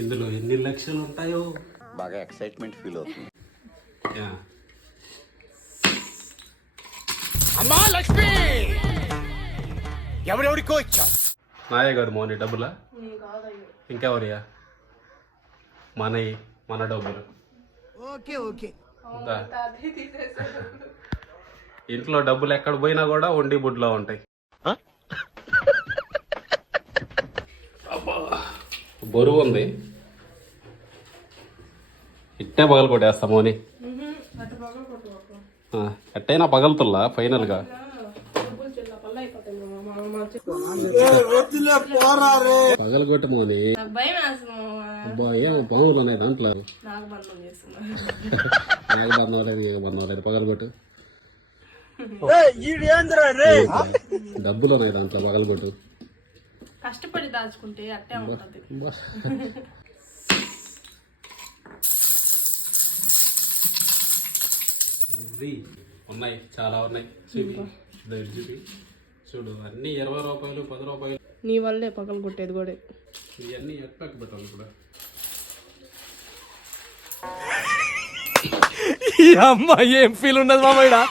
ఇందులో ఎన్ని లక్షలు ఉంటాయో బాగా ఎక్సైట్మెంట్ ఫీల్ అవుతుంది. అమ్మా లక్ష్మి ఎవరెవరికో ఇచ్చా నాయే కాదు మోని డబ్బులా ఇంకెవరియా మన డబ్బులు. ఇంట్లో డబ్బులు ఎక్కడ పోయినా కూడా వండి బుడ్లో ఉంటాయి. బరువు ఉంది, ఇట్టే పగలు కొట్టేస్తా మోని. ఎట్టయినా పగలుతుల్లా ఫైనల్గా. పగలగొట్టు మోని. అబ్బా ఏం పాములు ఉన్నాయి దాంట్లో. నాకు బంధం లేదు పగలగొట్టు. డబ్బులు ఉన్నాయి దాంట్లో పగలగొట్టు. కష్టపడి దాచుకుంటే అట్టే ఉంటుంది. ఉన్నాయి, చాలా ఉన్నాయి. చూడు అన్ని 20 రూపాయలు 10 రూపాయలు. నీ వల్లే పగలు కొట్టేది కూడా. ఇవన్నీ ఎట్లా పెట్టాలి ఇప్పుడు. ఈ అమ్మాయి ఏం ఫీల్ ఉన్నది మామయ్య.